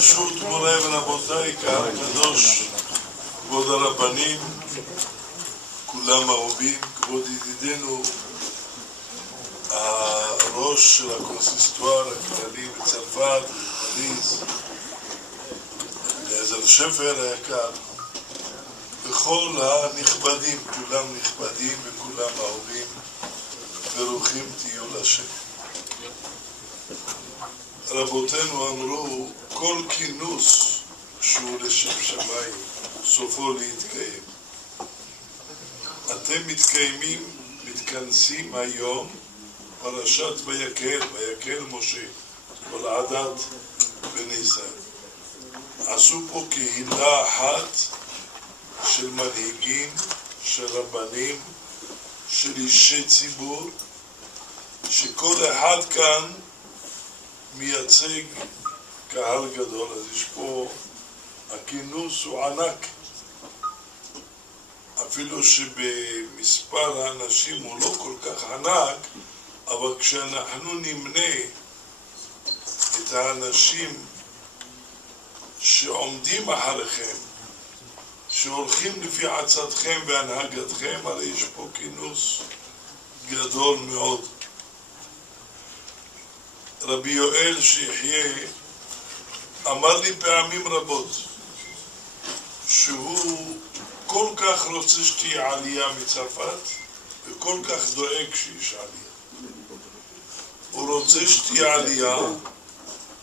ברשות מוריי ורבותיי, קהל קדוש, כבוד הרבנים, כולם אהובים, כבוד ידידנו, הראש של הקונסיסטואר הכללי בצרפת, בפריז, אליעזר שפר היקר, וכל הנכבדים, כולם נכבדים וכולם אהובים, ברוכים תהיו לשם. רבותינו אמרו, כל כינוס שהוא לשם שמיים, סופו להתקיים. אתם מתכנסים היום פרשת ויקהל, ויקהל משה, כל עדת בני ישראל. עשו פה קהילה אחת של מנהיגים, של רבנים, של אישי ציבור, שכל אחד כאן מייצג קהל גדול. אז יש פה, הכינוס הוא ענק, אפילו שבמספר האנשים הוא לא כל כך ענק, אבל כשאנחנו נמנה את האנשים שעומדים אחריכם, שהולכים לפי עצתכם והנהגתכם, הרי יש פה כינוס גדול מאוד. רבי יואל שיחיה אמר לי פעמים רבות שהוא כל כך רוצה שתהיה עלייה מצרפת וכל כך דואג שיש עלייה. הוא רוצה שתהיה עלייה,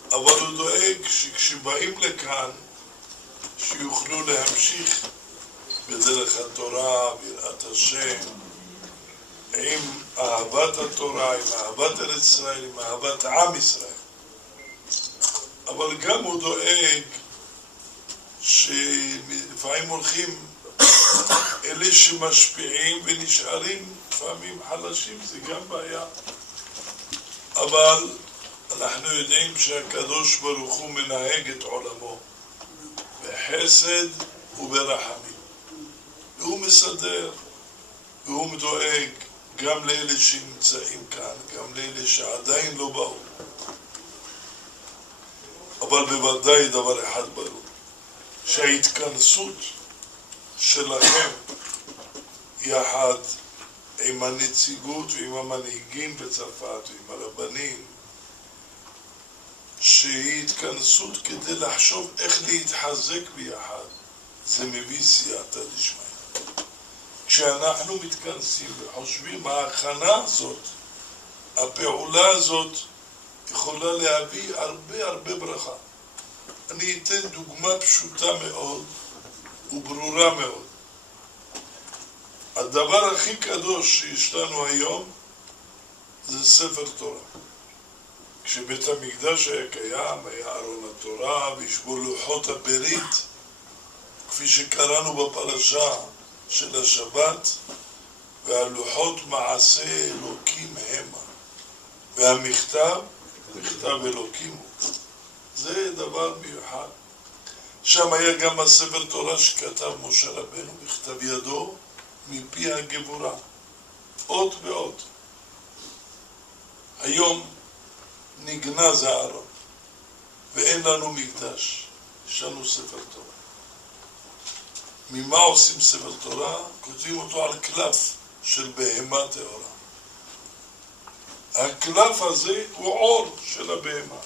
אבל הוא דואג שכשבאים לכאן שיוכלו להמשיך בדרך התורה, ביראת השם, עם אהבת התורה, עם אהבת ארץ ישראל, עם אהבת עם ישראל. אבל גם הוא דואג שלפעמים הולכים אלה שמשפיעים ונשארים לפעמים חלשים, זה גם בעיה. אבל אנחנו יודעים שהקדוש ברוך הוא מנהג את עולמו בחסד וברחמים, והוא מסדר והוא מדואג גם לאלה שנמצאים כאן, גם לאלה שעדיין לא באו. אבל בוודאי דבר אחד ברור, שההתכנסות שלכם יחד עם הנציגות ועם המנהיגים בצרפת ועם הרבנים, שהיא התכנסות כדי לחשוב איך להתחזק ביחד, זה מביא סייעתא דשמיא. כשאנחנו מתכנסים וחושבים, ההכנה הזאת, הפעולה הזאת, יכולה להביא הרבה ברכה. אני אתן דוגמה פשוטה מאוד וברורה מאוד. הדבר הכי קדוש שיש לנו היום זה ספר תורה. כשבית המקדש היה קיים, היה ארון התורה ויש בו לוחות הברית, כפי שקראנו בפרשה של השבת, והלוחות מעשה אלוקים המה, והמכתב מכתב אלוקים הוא. זה דבר מיוחד. שם היה גם הספר תורה שכתב משה רבנו בכתב ידו מפי הגבורה, אות ואות. היום נגנז הארון ואין לנו מקדש, יש לנו ספר תורה. ממה עושים ספר תורה? כותבים אותו על קלף של בהמה טהורה. הקלף הזה הוא עור של הבהמה.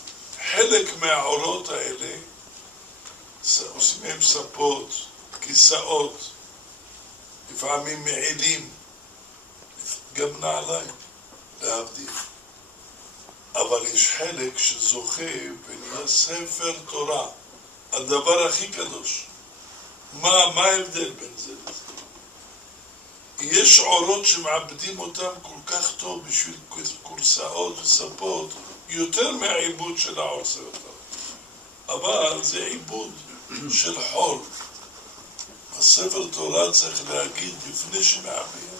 חלק מהעורות האלה עושים מהם ספות, כיסאות, לפעמים מעילים, גם נעליים, להבדיל. אבל יש חלק שזוכה ונהיה ספר תורה, הדבר הכי קדוש. מה ההבדל בין זה לזה? יש עורות שמעבדים אותם כל כך טוב בשביל קורסאות וספות, יותר מהעיבוד של העור ספר תורה. אבל זה עיבוד של חול. הספר תורה צריך להגיד לפני שמעבד,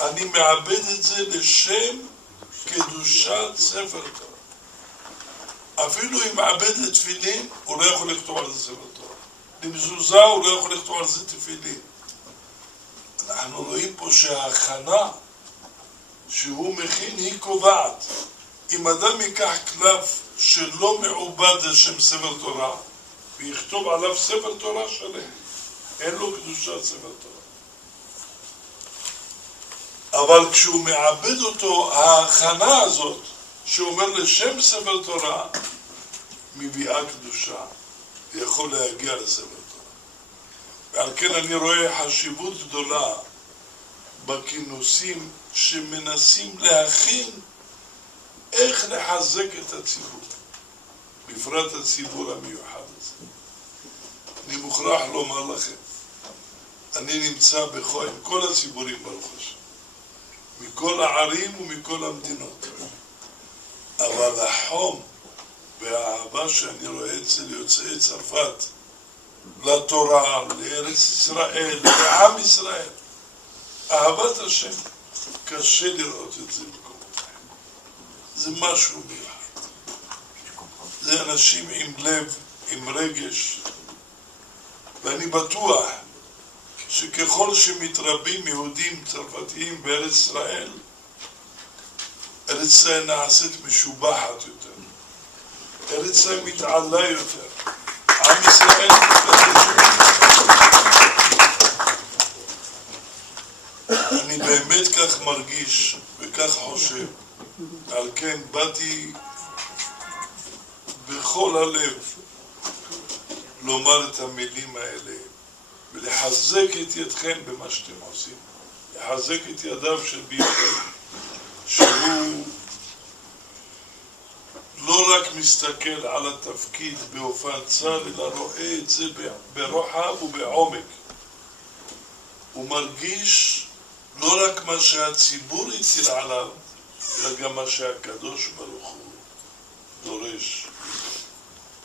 אני מעבד את זה לשם קדושת ספר תורה. אפילו אם מעבד לתפילין, הוא לא יכול לכתוב על זה ספר תורה. למזוזה הוא לא יכול לכתוב על זה תפילין. אנחנו רואים פה שההכנה שהוא מכין היא קובעת. אם אדם ייקח קלף שלא מעובד לשם ספר תורה, ויכתוב עליו ספר תורה שלם. אין לו קדושת ספר תורה. אבל כשהוא מעבד אותו, ההכנה הזאת, שאומר לשם ספר תורה, מביאה קדושה, יכול להגיע לספר תורה. ועל כן אני רואה חשיבות גדולה בכינוסים שמנסים להכין איך לחזק את הציבור, בפרט הציבור המיוחד הזה. אני מוכרח לומר לכם, אני נמצא עם כל הציבורים ברוך השם, מכל הערים ומכל המדינות, אבל החום והאהבה שאני רואה אצל יוצאי צרפת לתורה, לארץ ישראל, לעם ישראל, אהבת השם, קשה לראות את זה במקומות אחרים. זה משהו מיוחד. זה אנשים עם לב, עם רגש, ואני בטוח שככל שמתרבים יהודים צרפתיים בארץ ישראל, ארץ ישראל נעשית משובחת יותר. ארץ ישראל מתעלה יותר. עם ישראל מתקדש יותר. אני באמת כך מרגיש וכך חושב. על כן באתי בכל הלב לומר את המילים האלה ולחזק את ידכם במה שאתם עושים. לחזק את ידיו של ביבי, שהוא לא רק מסתכל על התפקיד באופן צר, אלא רואה את זה ברוחב ובעומק. הוא מרגיש לא רק מה שהציבור הטיל עליו, אלא גם מה שהקדוש ברוך הוא דורש.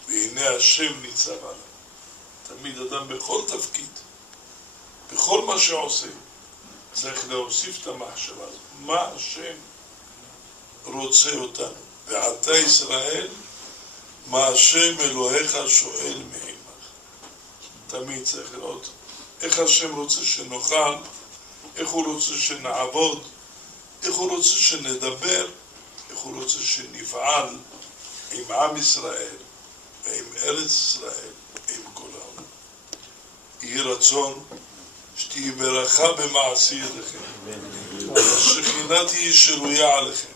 והנה השם ניצב עליו. תמיד אדם בכל תפקיד, בכל מה שעושה, צריך להוסיף את המחשבה הזאת. מה השם רוצה אותנו? ועתה ישראל, מה השם אלוהיך שואל מעמך. תמיד צריך לראות איך השם רוצה שנאכל, איך הוא רוצה שנעבוד, איך הוא רוצה שנדבר, איך הוא רוצה שנפעל עם עם ישראל, עם ארץ ישראל, עם כל העולם. יהי רצון שתהיה ברכה במעשי ידיכם, שכינה תהיה שרויה עליכם,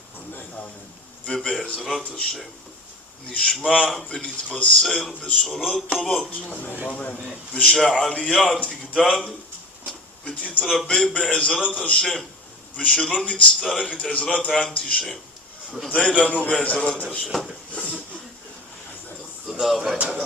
ובעזרת השם נשמע ונתבשר בשורות טובות, ושהעלייה תגדל ותתרבה בעזרת השם, ושלא נצטרך את עזרת האנטישם. די לנו בעזרת השם. תודה רבה.